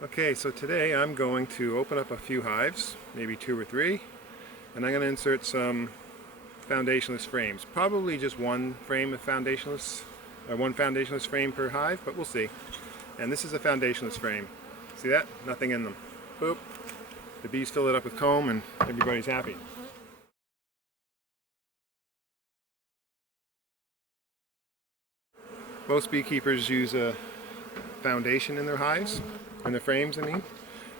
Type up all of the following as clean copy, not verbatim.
Okay, so today I'm going to open up a few hives, maybe 2 or 3, and I'm going to insert some foundationless frames. Probably just one frame of foundationless, or one foundationless frame per hive, but we'll see. And this is a foundationless frame. See that? Nothing in them. Boop. The bees fill it up with comb and everybody's happy. Most beekeepers use a foundation in their hives, in their frames I mean,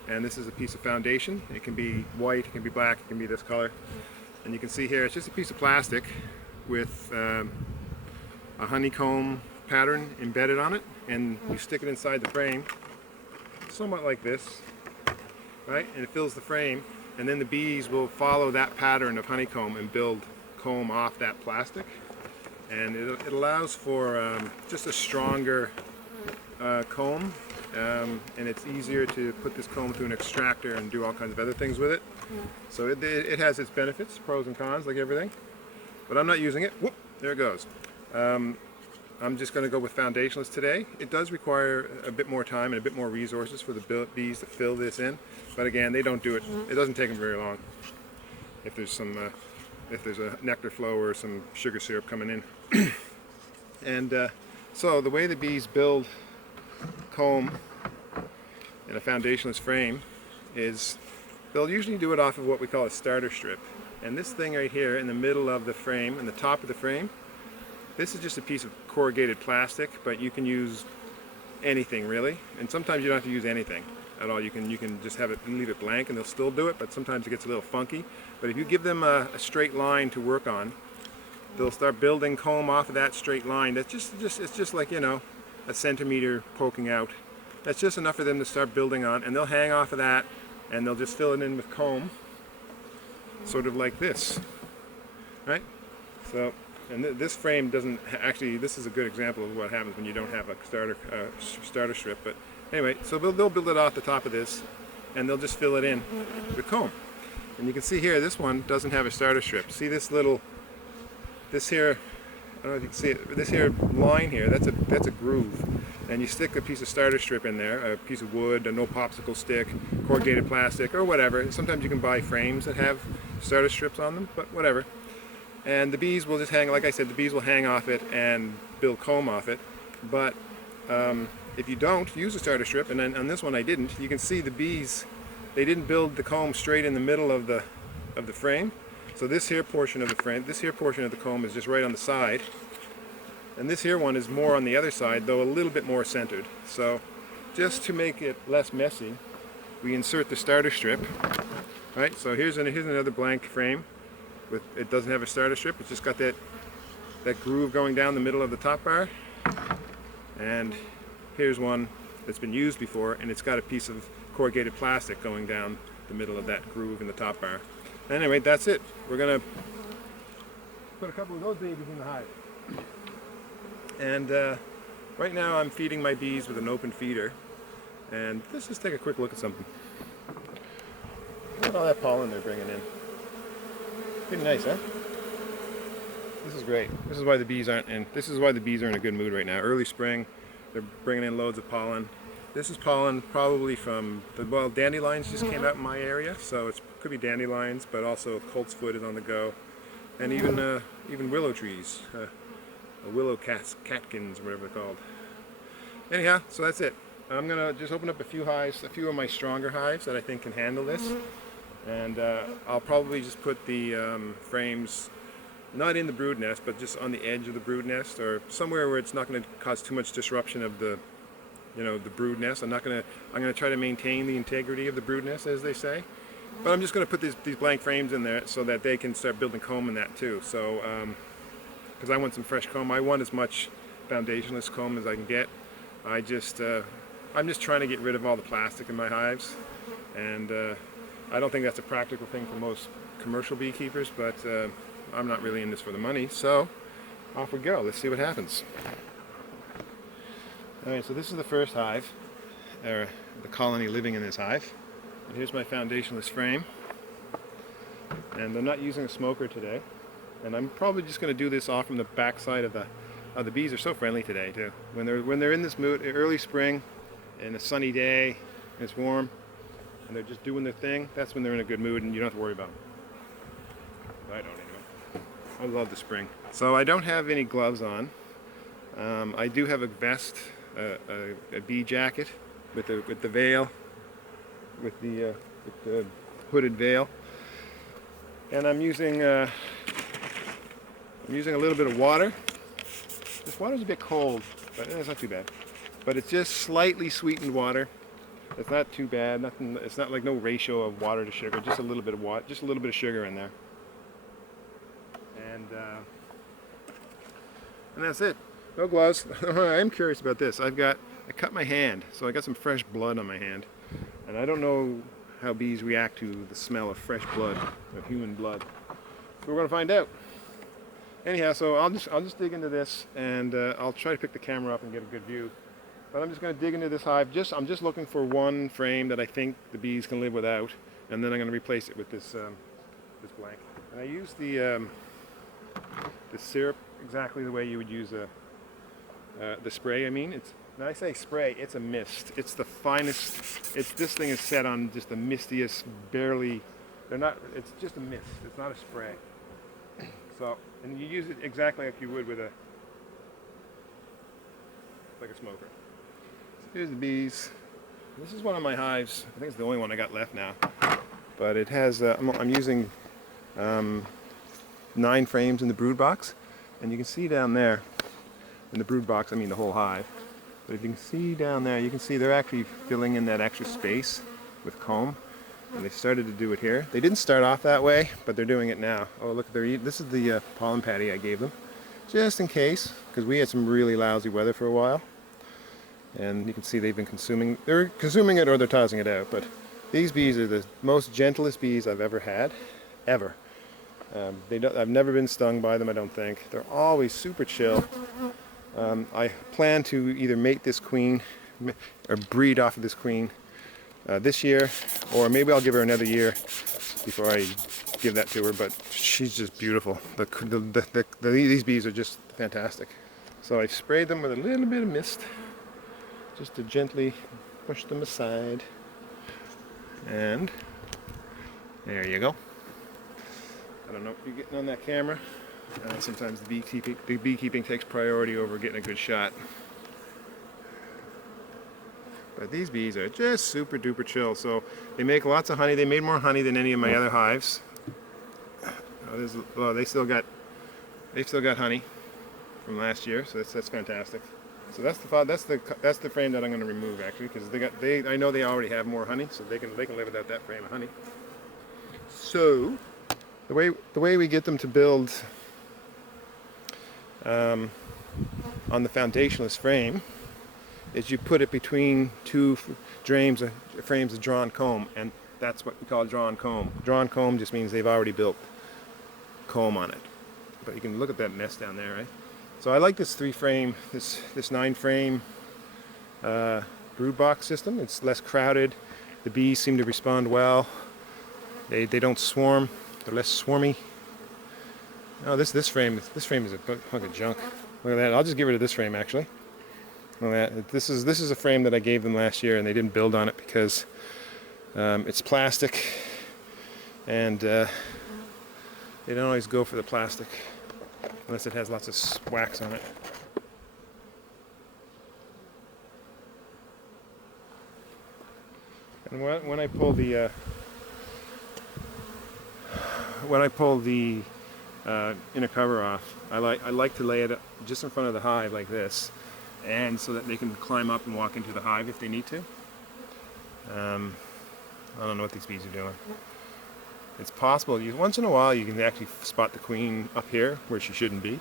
and this is a piece of foundation. It can be white, it can be black, it can be this color. And you can see here it's just a piece of plastic with a honeycomb pattern embedded on it, and you stick it inside the frame, somewhat like this, right? And it fills the frame, and then the bees will follow that pattern of honeycomb and build comb off that plastic. And it allows for just a stronger comb, and it's easier to put this comb through an extractor and do all kinds of other things with it. So it has its benefits, pros and cons, like everything. But I'm not using it. Whoop, there it goes. I'm just going to go with foundationless today. It does require a bit more time and a bit more resources for the bees to fill this in. But again, they don't do it. It doesn't take them very long. If there's a nectar flow or some sugar syrup coming in. And so the way the bees build comb in a foundationless frame is they'll usually do it off of what we call a starter strip. And this thing right here in the middle of the frame, in the top of the frame, this is just a piece of corrugated plastic, but you can use anything really. And sometimes you don't have to use anything at all. You can just have it and leave it blank and they'll still do it, but sometimes it gets a little funky. But if you give them a straight line to work on, they'll start building comb off of that straight line. That's it's just like, you know, a centimeter poking out. That's just enough for them to start building on, and they'll hang off of that and they'll just fill it in with comb, sort of like this, right? So, and this frame doesn't actually, this is a good example of what happens when you don't have a starter strip. But anyway, so they'll build it off the top of this and they'll just fill it in with comb. And you can see here, this one doesn't have a starter strip. See this here, I don't know if you can see it, this here line here, that's a groove. And you stick a piece of starter strip in there, a piece of wood, a no popsicle stick, corrugated plastic, or whatever. Sometimes you can buy frames that have starter strips on them, but whatever. And the bees will just hang, like I said, the bees will hang off it and build comb off it. But if you don't use a starter strip, and then on this one I didn't, you can see the bees, they didn't build the comb straight in the middle of the frame. So this here portion of the frame, this here portion of the comb is just right on the side. And this here one is more on the other side, though a little bit more centered. So just to make it less messy, we insert the starter strip. Right, so here's another blank frame. It doesn't have a starter strip, it's just got that groove going down the middle of the top bar. And here's one that's been used before, and it's got a piece of corrugated plastic going down the middle of that groove in the top bar. Anyway, that's it. We're going to put a couple of those babies in the hive. And right now I'm feeding my bees with an open feeder. And let's just take a quick look at something. Look at all that pollen they're bringing in. Pretty nice, huh? This is great. This is why the bees aren't in a good mood right now. Early spring, they're bringing in loads of pollen. This is pollen probably from dandelions just came out in my area, so it could be dandelions, but also coltsfoot is on the go, and even willow trees, willow catkins, whatever they're called. Anyhow, so that's it. I'm gonna just open up a few hives, a few of my stronger hives that I think can handle this, and I'll probably just put the frames not in the brood nest, but just on the edge of the brood nest, or somewhere where it's not going to cause too much disruption of the brood nest. I'm going to try to maintain the integrity of the brood nest, as they say. But I'm just going to put these blank frames in there so that they can start building comb in that too. So, because I want some fresh comb. I want as much foundationless comb as I can get. I'm just trying to get rid of all the plastic in my hives, and I don't think that's a practical thing for most commercial beekeepers, but I'm not really in this for the money, so off we go. Let's see what happens. Alright, so this is the first hive, or the colony living in this hive. And here's my foundationless frame. And I'm not using a smoker today. And I'm probably just going to do this off from the back side of the bees are so friendly today too. When they're in this mood, early spring, and a sunny day, and it's warm and they're just doing their thing, that's when they're in a good mood and you don't have to worry about them. I don't anyway. I love the spring. So I don't have any gloves on. I do have a vest, a bee jacket with the veil, with the hooded veil, and I'm using a little bit of water. This water's a bit cold, but it's not too bad. But it's just slightly sweetened water. It's not too bad. Nothing. It's not like no ratio of water to sugar. Just a little bit of water, just a little bit of sugar in there, and that's it. No gloves. I'm curious about this. I cut my hand, so I got some fresh blood on my hand, and I don't know how bees react to the smell of fresh blood, of human blood. So we're gonna find out. Anyhow, so I'll just dig into this, and I'll try to pick the camera up and get a good view. But I'm just going to dig into this hive. I'm just looking for one frame that I think the bees can live without, and then I'm going to replace it with this blank. And I use the syrup exactly the way you would use the spray. I mean, when I say spray, it's a mist. It's the finest. This thing is set on just the mistiest, barely. It's just a mist. It's not a spray. So, and you use it exactly like you would with like a smoker. So here's the bees. This is one of my hives. I think it's the only one I got left now. But it has, I'm using 9 frames in the brood box. And you can see down there, in the brood box, I mean the whole hive. But if you can see down there, you can see they're actually filling in that extra space with comb. And they started to do it here. They didn't start off that way, but they're doing it now. Oh, look, this is the pollen patty I gave them, just in case, because we had some really lousy weather for a while. And you can see they're consuming it or they're tossing it out. But these bees are the most gentlest bees I've ever had, ever. I've never been stung by them, I don't think. They're always super chill. I plan to either mate this queen or breed off of this queen this year, or maybe I'll give her another year before I give that to her. But she's just beautiful. These bees are just fantastic. So I sprayed them with a little bit of mist, just to gently push them aside. And there you go. I don't know if you're getting on that camera. Sometimes the beekeeping takes priority over getting a good shot. But these bees are just super duper chill. So they make lots of honey. They made more honey than any of my other hives. They've still got honey from last year, so that's fantastic. So that's the frame that I'm going to remove actually, because I know they already have more honey, so they can live without that frame of honey. So the way we get them to build on the foundationless frame is you put it between 2 frames of drawn comb, and that's what we call drawn comb. Drawn comb just means they've already built comb on it. But you can look at that nest down there, right? So I like this 3-frame, this 9-frame brood box system. It's less crowded. The bees seem to respond well. They don't swarm. They're less swarmy. Oh, this frame is a hunk of junk. Look at that. I'll just give rid of this frame actually. This is a frame that I gave them last year, and they didn't build on it because it's plastic, and they don't always go for the plastic unless it has lots of wax on it. And when I pull the inner cover off, I like to lay it just in front of the hive like this, and so that they can climb up and walk into the hive if they need to. I don't know what these bees are doing. It's possible, once in a while you can actually spot the queen up here where she shouldn't be.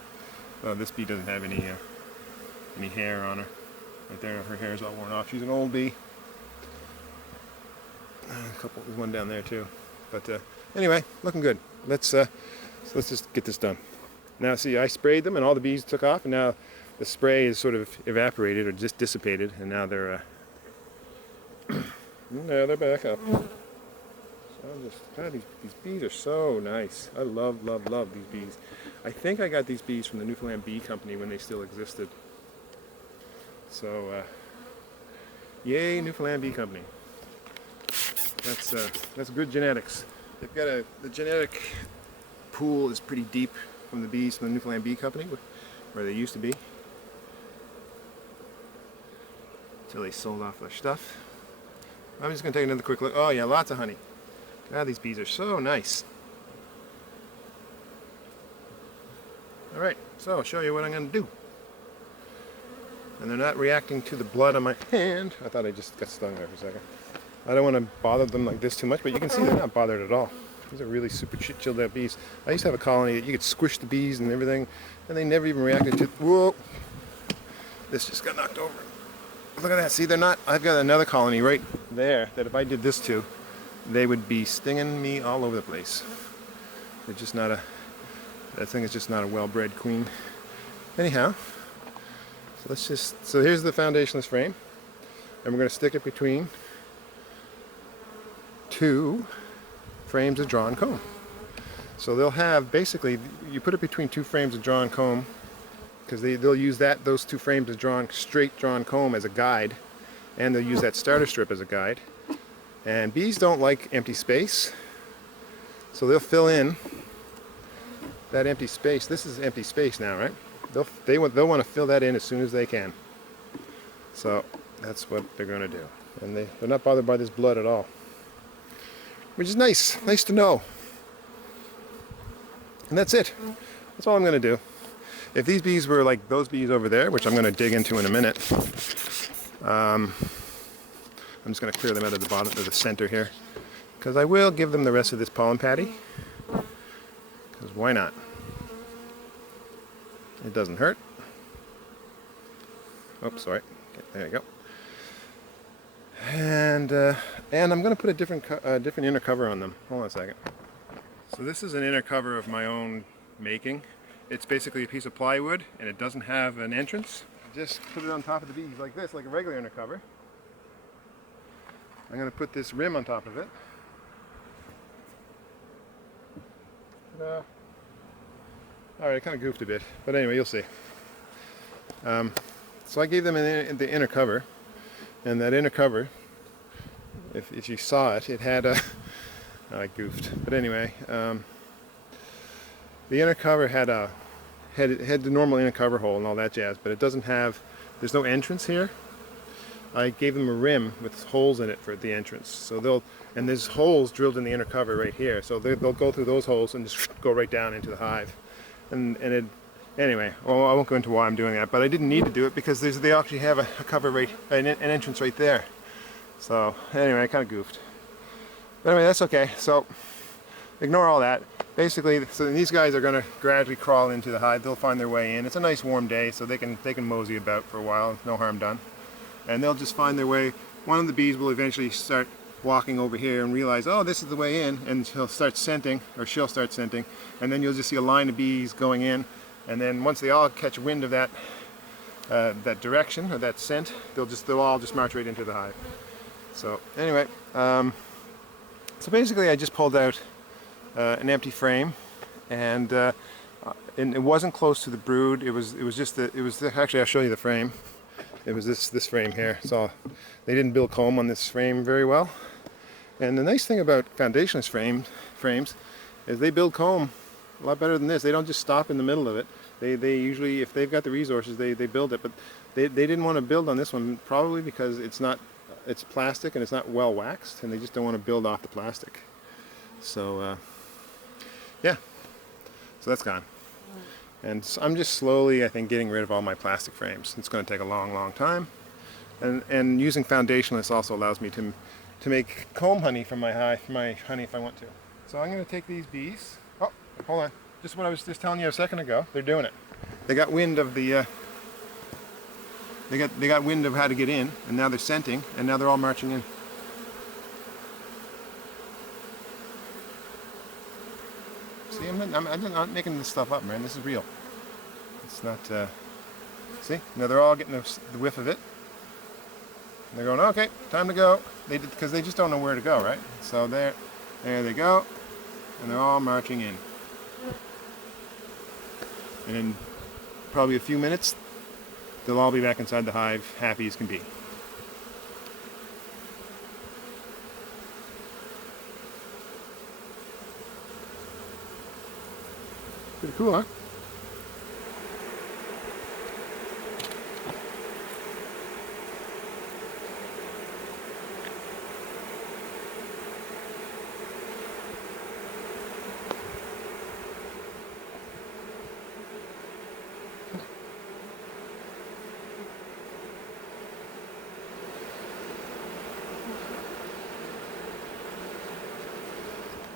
This bee doesn't have any hair on her. Right there, her hair is all worn off. She's an old bee. There's one down there too. But anyway, looking good. Let's just get this done. Now see, I sprayed them and all the bees took off, and now the spray is sort of evaporated or just dissipated, and now they're they're back up. So God, these bees are so nice. I love these bees. I think I got these bees from the Newfoundland Bee Company when they still existed. So yay, Newfoundland Bee Company. That's good genetics. They've got the genetic pool is pretty deep from the bees from the Newfoundland Bee Company, where they used to be, until they sold off their stuff. I'm just going to take another quick look. Oh yeah, lots of honey. God, these bees are so nice. Alright, so I'll show you what I'm going to do. And they're not reacting to the blood on my hand. I thought I just got stung there for a second. I don't want to bother them like this too much, but you can see they're not bothered at all. These are really super chilled out bees. I used to have a colony that you could squish the bees and everything, and they never even reacted to. Whoa! This just got knocked over. Look at that. See, they're not. I've got another colony right there that if I did this to, they would be stinging me all over the place. They're just not a. That thing is just not a well-bred queen. Anyhow, so here's the foundationless frame, and we're going to stick it between two frames of drawn comb. So they'll have, basically, you put it between two frames of drawn comb, because they'll use those two frames of straight drawn comb as a guide, and they'll use that starter strip as a guide. And bees don't like empty space, so they'll fill in that empty space. This is empty space now, right? They'll want to fill that in as soon as they can. So that's what they're going to do, and they're not bothered by this blood at all, which is nice to know. And that's it. That's all I'm going to do. If these bees were like those bees over there, which I'm going to dig into in a minute, I'm just going to clear them out of the bottom of the center here, because I will give them the rest of this pollen patty, because why not? It doesn't hurt. Oh, sorry. Okay, there you go. And I'm going to put a different inner cover on them. Hold on a second. So this is an inner cover of my own making. It's basically a piece of plywood, and it doesn't have an entrance. Just put it on top of the bees like this, like a regular inner cover. I'm going to put this rim on top of it. Alright, I kind of goofed a bit, but anyway, you'll see. So I gave them the inner cover, and that inner cover, if you saw it, it had a... I goofed, but anyway, the inner cover had the normal inner cover hole and all that jazz, but it doesn't have, there's no entrance here. I gave them a rim with holes in it for the entrance. So and there's holes drilled in the inner cover right here. So they'll go through those holes and just go right down into the hive. Anyway, well, I won't go into why I'm doing that, but I didn't need to do it because they actually have a cover an entrance right there. So anyway, I kind of goofed. But anyway, that's okay. So ignore all that. Basically, so these guys are going to gradually crawl into the hive. They'll find their way in. It's a nice warm day, so they can mosey about for a while. No harm done. And they'll just find their way. One of the bees will eventually start walking over here and realize, oh, this is the way in, and he'll start scenting, or she'll start scenting, and then you'll just see a line of bees going in, and then once they all catch wind of that direction or that scent, they'll all just march right into the hive. So anyway, so basically I just pulled out an empty frame, and it wasn't close to the brood. It was actually, I'll show you the frame. It was this frame here. So they didn't build comb on this frame very well. And the nice thing about foundationless frames is they build comb a lot better than this. They don't just stop in the middle of it. They usually, if they've got the resources, they build it. But they didn't want to build on this one, probably because it's plastic and it's not well waxed, and they just don't want to build off the plastic. So yeah, so that's gone. And so I'm just slowly, I think, getting rid of all my plastic frames. It's going to take a long time. And using foundationless also allows me to make comb honey from my honey if I want to. So I'm going to take these bees. Oh, hold on. Just what I was just telling you a second ago. They're doing it. They got wind of the. They got wind of how to get in, and now they're scenting, and now they're all marching in. See, I'm not making this stuff up, man. This is real. It's not. See, now they're all getting the whiff of it. And they're going, okay, time to go. Because they just don't know where to go, right? So there they go, and they're all marching in. And in probably a few minutes, they'll all be back inside the hive, happy as can be. Pretty cool, huh?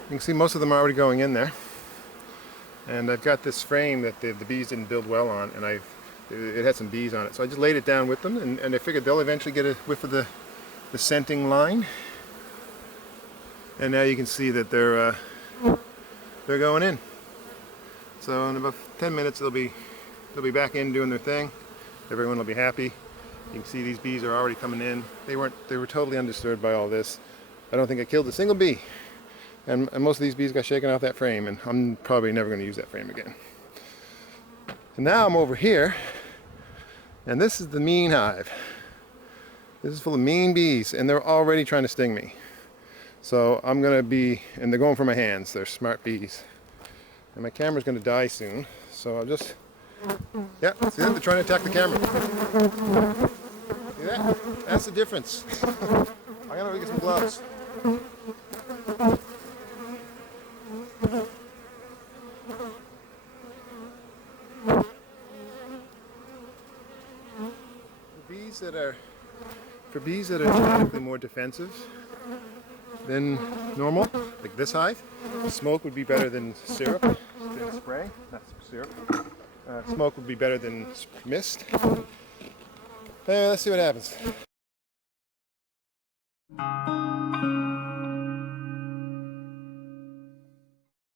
You can see most of them are already going in there. And I've got this frame that the bees didn't build well on, and it had some bees on it. So I just laid it down with them, and I figured they'll eventually get a whiff of the scenting line. And now you can see that they're going in. So in about 10 minutes they'll be back in doing their thing. Everyone will be happy. You can see these bees are already coming in. They were totally undisturbed by all this. I don't think I killed a single bee. And most of these bees got shaken off that frame, and I'm probably never going to use that frame again. And now I'm over here, and this is the mean hive. This is full of mean bees, and they're already trying to sting me. So I'm going to be, and they're going for my hands. They're smart bees. And my camera's going to die soon, so I'll just, yeah, see that? They're trying to attack the camera. See that? That's the difference. I gotta go get some gloves. For bees that are genetically more defensive than normal, like this hive, smoke would be better than syrup, than spray, not syrup. Smoke would be better than mist. Anyway, let's see what happens.